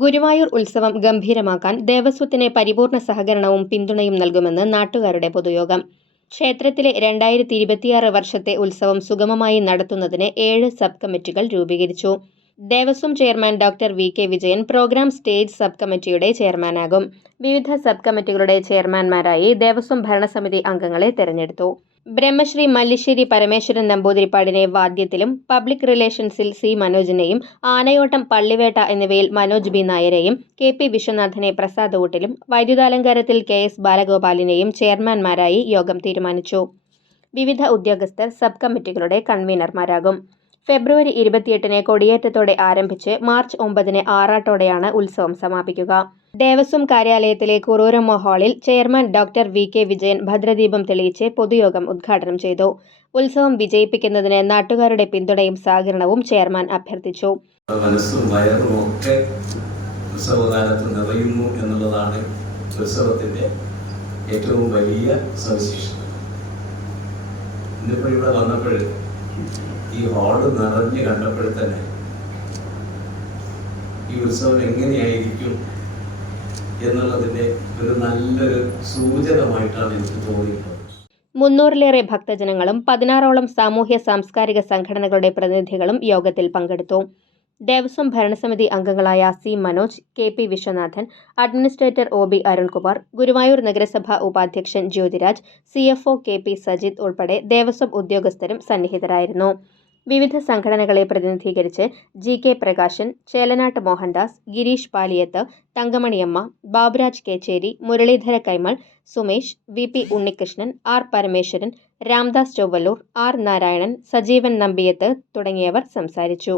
ഗുരുവായൂർ ഉത്സവം ഗംഭീരമാക്കാൻ ദേവസ്വത്തിന് പരിപൂർണ സഹകരണവും പിന്തുണയും നൽകുമെന്ന് നാട്ടുകാരുടെ പൊതുയോഗം. ക്ഷേത്രത്തിലെ രണ്ടായിരത്തി ഇരുപത്തിയാറ് വർഷത്തെ ഉത്സവം സുഗമമായി നടത്തുന്നതിന് ഏഴ് സബ് കമ്മിറ്റികൾ രൂപീകരിച്ചു. Devaswom chairman doctor V K Vijayan programme stage sub കമ്മിറ്റിയുടെ ചെയർമാനാകും. വിവിധ സബ് കമ്മിറ്റികളുടെ ചെയർമാൻമാരായി ദേവസ്വം ഭരണസമിതി അംഗങ്ങളെ തെരഞ്ഞെടുത്തു. ബ്രഹ്മശ്രീ മല്ലിശ്ശേരി പരമേശ്വരൻ നമ്പൂതിരിപ്പാടിനെ വാദ്യത്തിലും പബ്ലിക് റിലേഷൻസിൽ സി മനോജിനെയും ആനയോട്ടം പള്ളിവേട്ട എന്നിവയിൽ മനോജ് ബി നായരെയും കെ പി വിശ്വനാഥനെ പ്രസാദ് ഊട്ടിലും വൈദ്യുതാലങ്കാരത്തിൽ കെ എസ് ബാലഗോപാലിനെയും ചെയർമാൻമാരായി യോഗം തീരുമാനിച്ചു. വിവിധ ഉദ്യോഗസ്ഥർ സബ് കമ്മിറ്റികളുടെ കൺവീനർമാരാകും. ഫെബ്രുവരി ഇരുപത്തിയെട്ടിന് കൊടിയേറ്റത്തോടെ ആരംഭിച്ച് മാർച്ച് ഒമ്പതിന് ആറാട്ടോടെയാണ് ഉത്സവം സമാപിക്കുക. ദേവസ്വം കാര്യാലയത്തിലെ കുറൂരമ്മ ഹാളിൽ chairman doctor V K Vijayan ഭദ്രദീപം തെളിയിച്ച് പൊതുയോഗം ഉദ്ഘാടനം ചെയ്തു. ഉത്സവം വിജയിപ്പിക്കുന്നതിന് നാട്ടുകാരുടെ പിന്തുണയും സഹകരണവും ചെയർമാൻ അഭ്യർത്ഥിച്ചു. ഒക്കെ നിറയുന്നു എന്നുള്ളതാണ് ഉത്സവത്തിന്റെ ഏറ്റവും വലിയ സവിശേഷത. ഇന്നിപ്പോൾ ഇവിടെ വന്നപ്പോൾ ഈ ഹാൾ നിറഞ്ഞു കണ്ടപ്പോൾ തന്നെ ഈ ഉത്സവം എങ്ങനെയായിരിക്കും എന്നുള്ളതിന്റെ ഒരു നല്ലൊരു സൂചകമായിട്ടാണ് എനിക്ക് തോന്നിയിട്ടുള്ളത്. മുന്നൂറിലേറെ ഭക്തജനങ്ങളും പതിനാറോളം സാമൂഹ്യ സാംസ്കാരിക സംഘടനകളുടെ പ്രതിനിധികളും യോഗത്തിൽ പങ്കെടുത്തു. ദേവസ്വം ഭരണസമിതി അംഗങ്ങളായ C Manoj K P Viswanathan administrator O B Arunkumar Guruvayur നഗരസഭ ഉപാധ്യക്ഷൻ Jyothiraj C F O K P Sajith ഉൾപ്പെടെ ദേവസ്വം ഉദ്യോഗസ്ഥരും സന്നിഹിതരായിരുന്നു. വിവിധ സംഘടനകളെ പ്രതിനിധീകരിച്ച് G K Prakashan Chelanat Mohandas Girish Paliyath Thankamaniyamma Baburaj Kechery Muraleedhara Kaimal Sumesh V P Unnikrishnan R Parameswaran Ramdas Chowalloor R Narayanan Sajeevan Nambiath തുടങ്ങിയവർ സംസാരിച്ചു.